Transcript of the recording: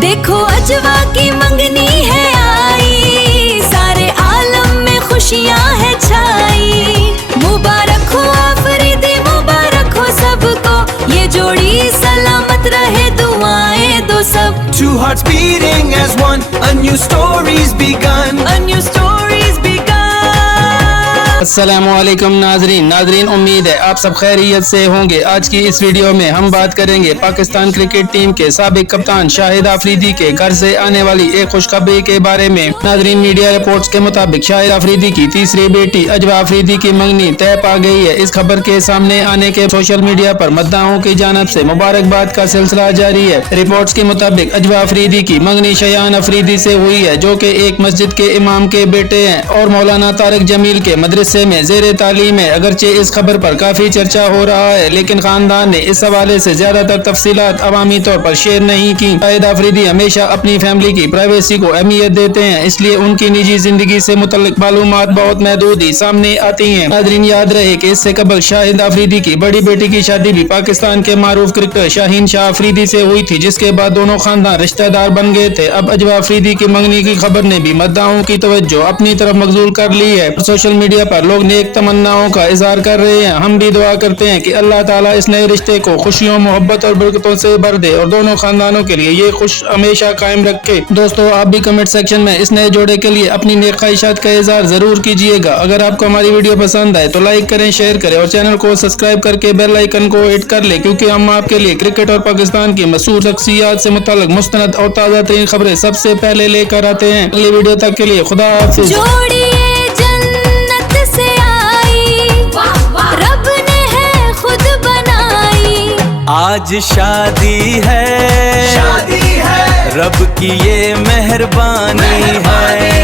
देखो अजवा की मंगनी है आई, सारे आलम में खुशियां है छाई। मुबारक हो आफरीदी, मुबारक हो सबको, ये जोड़ी सलामत रहे, दुआएं दो सब। Two hearts beating as one, a new story's begun, a new story's begun। अस्सलामुअलैकुम नाजरीन, उम्मीद है आप सब खैरियत से होंगे। आज की इस वीडियो में हम बात करेंगे पाकिस्तान क्रिकेट टीम के साबिक कप्तान शाहिद आफरीदी के घर से आने वाली एक खुशखबरी के बारे में। नाजरीन, मीडिया रिपोर्ट्स के मुताबिक शाहिद आफरीदी की तीसरी बेटी अजवा आफरीदी की मंगनी तय पा गई है। इस खबर के सामने आने के सोशल मीडिया पर मद्दाहों की जानिब से मुबारकबाद का सिलसिला जारी है। रिपोर्ट्स के मुताबिक अजवा आफरीदी की मंगनी शयान आफरीदी से हुई है, जो कि एक मस्जिद के इमाम के बेटे हैं और मौलाना तारिक जमील के मदरसे में ज़ेरे तालीम है। अगरचे इस खबर पर काफी चर्चा हो रहा है, लेकिन खानदान ने इस हवाले से ज्यादातर तफसीलात अवामी तौर पर शेयर नहीं की। शाहिद आफरीदी हमेशा अपनी फैमिली की प्राइवेसी को अहमियत देते हैं, इसलिए उनकी निजी जिंदगी से मुतल्लिक मालूमात बहुत महदूद ही सामने आती हैं। नाज़रीन, याद रहे कि इससे कबल शाहिद आफरीदी की बड़ी बेटी की शादी भी पाकिस्तान के मारूफ क्रिकेटर शाहीन शाह आफरीदी से हुई थी, जिसके बाद दोनों खानदान रिश्तेदार बन गए थे। अब अजवा आफरीदी की मंगनी की खबर ने भी मद्दाहों की तवज्जो अपनी तरफ मबजूल कर ली है। सोशल मीडिया पर लोग नेक तमन्नाओं का इजहार कर रहे हैं। हम भी दुआ करते हैं कि अल्लाह ताला इस नए रिश्ते को खुशियों, मोहब्बत और बरकतों से भर दे और दोनों खानदानों के लिए ये खुश हमेशा कायम रखे। दोस्तों, आप भी कमेंट सेक्शन में इस नए जोड़े के लिए अपनी नेक ख्वाहिशात का इजहार जरूर कीजिएगा। अगर आपको हमारी वीडियो पसंद आए तो लाइक करें, शेयर करें और चैनल को सब्सक्राइब करके बेल आइकन को हिट कर ले, क्योंकि हम आपके लिए क्रिकेट और पाकिस्तान की मशहूर शख्सियात से मुताल्लिक मुस्तनद और ताज़ा तरीन खबरें सबसे पहले लेकर आते हैं। अगली वीडियो तक के लिए खुदा हाफिज। आज शादी है, रब की ये मेहरबानी है।